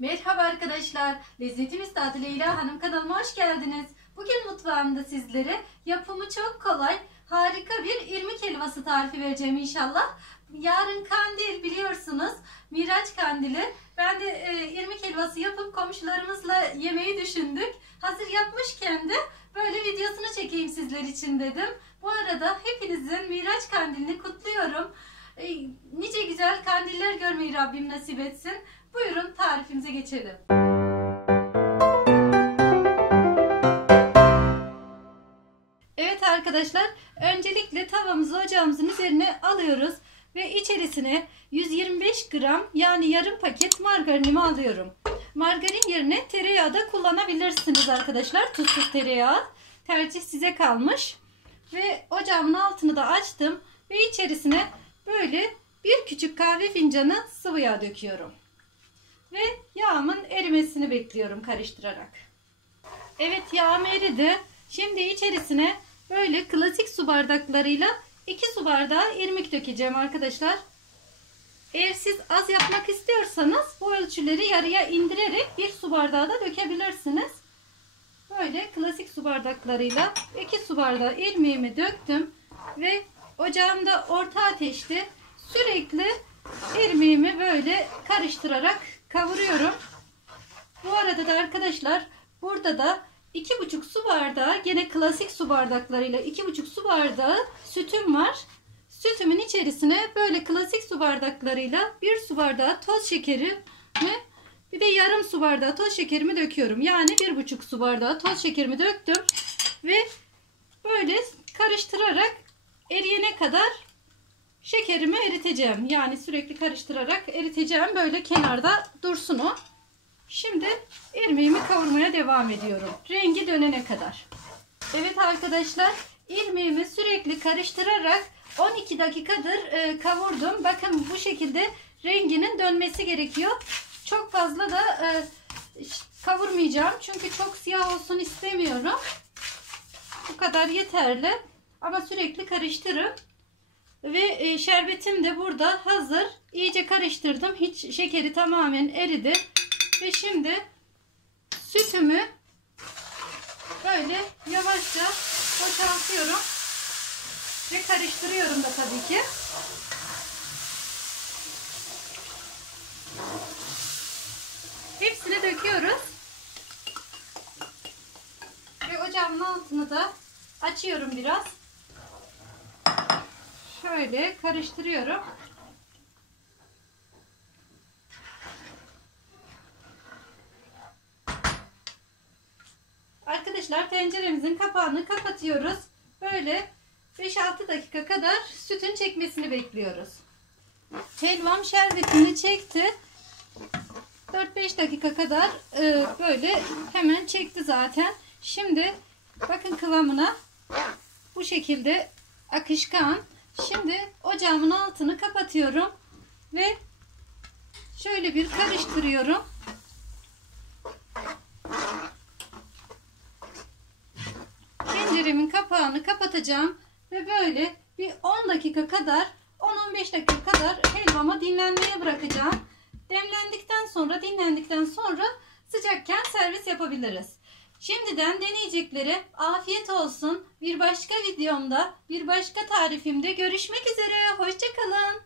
Merhaba arkadaşlar. Lezzetim Üstadı Leyla Hanım kanalıma hoş geldiniz. Bugün mutfağımda sizlere yapımı çok kolay, harika bir irmik helvası tarifi vereceğim inşallah. Yarın kandil biliyorsunuz. Miraç kandili. Ben de e, irmik helvası yapıp komşularımızla yemeği düşündük. Hazır yapmışken de böyle videosunu çekeyim sizler için dedim. Bu arada hepinizin Miraç kandilini kutluyorum. E, nice güzel kandiller görmeyi Rabbim nasip etsin. Buyurun tarifimize geçelim. Evet arkadaşlar öncelikle tavamızı ocağımızın üzerine alıyoruz ve içerisine 125 gram yani yarım paket margarinimi alıyorum. Margarin yerine tereyağı da kullanabilirsiniz arkadaşlar. Tuzsuz tereyağı. Tercih size kalmış. Ve ocağımın altını da açtım ve içerisine böyle bir küçük kahve fincanı sıvı yağ döküyorum. Ve yağımın erimesini bekliyorum karıştırarak. Evet yağım eridi. Şimdi içerisine böyle klasik su bardaklarıyla 2 su bardağı irmik dökeceğim arkadaşlar. Eğer siz az yapmak istiyorsanız bu ölçüleri yarıya indirerek bir su bardağı da dökebilirsiniz. Böyle klasik su bardaklarıyla 2 su bardağı irmiğimi döktüm ve ocağımda orta ateşte sürekli irmiğimi böyle karıştırarak kavuruyorum. Bu arada da arkadaşlar burada da 2,5 su bardağı gene klasik su bardaklarıyla 2,5 su bardağı sütüm var. Sütümün içerisine böyle klasik su bardaklarıyla 1 su bardağı toz şekeri ve bir de yarım su bardağı toz şekerimi döküyorum. Yani 1,5 su bardağı toz şekerimi döktüm ve böyle karıştırarak eriyene kadar eriteceğim. Yani sürekli karıştırarak eriteceğim. Böyle kenarda dursun o. Şimdi irmiğimi kavurmaya devam ediyorum. Rengi dönene kadar. Evet arkadaşlar irmiğimi sürekli karıştırarak 12 dakikadır e, kavurdum. Bakın bu şekilde renginin dönmesi gerekiyor. Çok fazla da e, kavurmayacağım. Çünkü çok siyah olsun istemiyorum. Bu kadar yeterli. Ama sürekli karıştırın. Ve e, şerbetim de burada hazır. İyice karıştırdım. Hiç şekeri tamamen eridi. Ve şimdi sütümü böyle yavaşça boşaltıyorum. Ve karıştırıyorum da tabii ki. Hepsini döküyoruz. Ve ocağımın altını da açıyorum biraz. Şöyle karıştırıyorum. Arkadaşlar tenceremizin kapağını kapatıyoruz. Böyle 5-6 dakika kadar sütün çekmesini bekliyoruz. Helvam şerbetini çekti. 4-5 dakika kadar e, böyle hemen çekti zaten. Şimdi bakın kıvamına bu şekilde akışkan. Şimdi ocağımın altını kapatıyorum ve şöyle bir karıştırıyorum. Tenceremin kapağını kapatacağım ve böyle bir 10 dakika kadar 10-15 dakika kadar helvama dinlenmeye bırakacağım. Demlendikten sonra dinlendikten sonra sıcakken servis yapabiliriz. Şimdiden deneyeceklere afiyet olsun. Bir başka videomda, bir başka tarifimde görüşmek üzere. Hoşçakalın.